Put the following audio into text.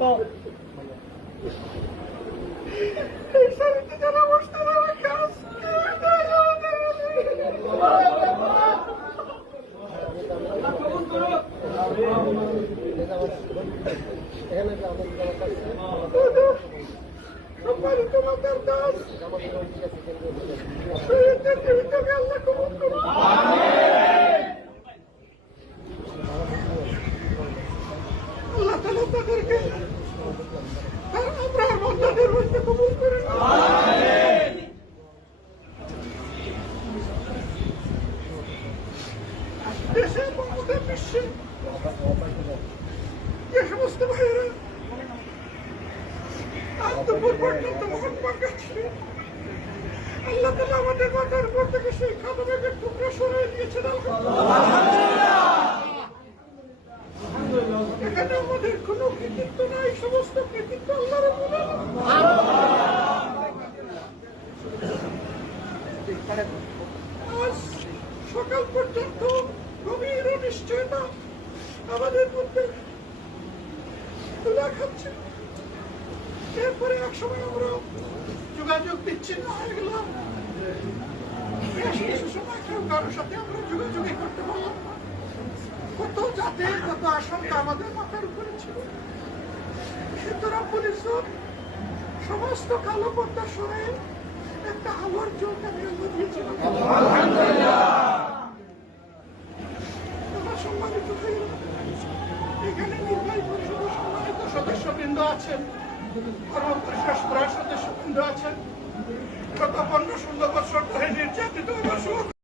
সম্মানিত মাতার দাস শহীদদের জীবিতকে আল্লাহ কবুল করুন। আল্লাহ তাআলা তাদেরকে তার আমরার বান্দাদের মধ্যে কবুল করেন। দেশে এবং বিশ্বে যে সমস্ত ভাইয়েরা আত্মপুর পর্যন্ত মহাত্মা গান্ধী আল্লাহ তাআলা আমাদের মাথার উপর থেকে সেই খাদমের টুকরা সরিয়ে দিয়েছেন। এখানে আমাদের কোনো কৃতিত্ব নাই, সমস্ত কৃতিত্ব আল্লাহর। আজ সকাল পর্যন্ত গভীর অনিশ্চয়তা আমাদের মধ্যে তুলা খাচ্ছে। এরপরে এক সময় আমরা যোগাযোগ বিচ্ছিন্ন হয়ে গেলাম। বেশ কিছু সময় কেউ কারোর সাথে আমরা যোগাযোগই করতে পারলাম না। কত জাতের কত আশঙ্কা আমাদের মাথার উপরে ছিল। সুতরাং পুলিশ সমস্ত কালো পর্দা সরে একটা আলোর জন্য দিয়েছিলাম। সম্মানিত এখানে নির্বাহী পরিষদের সম্মানিত সদস্যবৃন্দ আছেন, সদস্যবৃন্দ আছেন। গত 15-16 বছর ধরে নির্যাতিত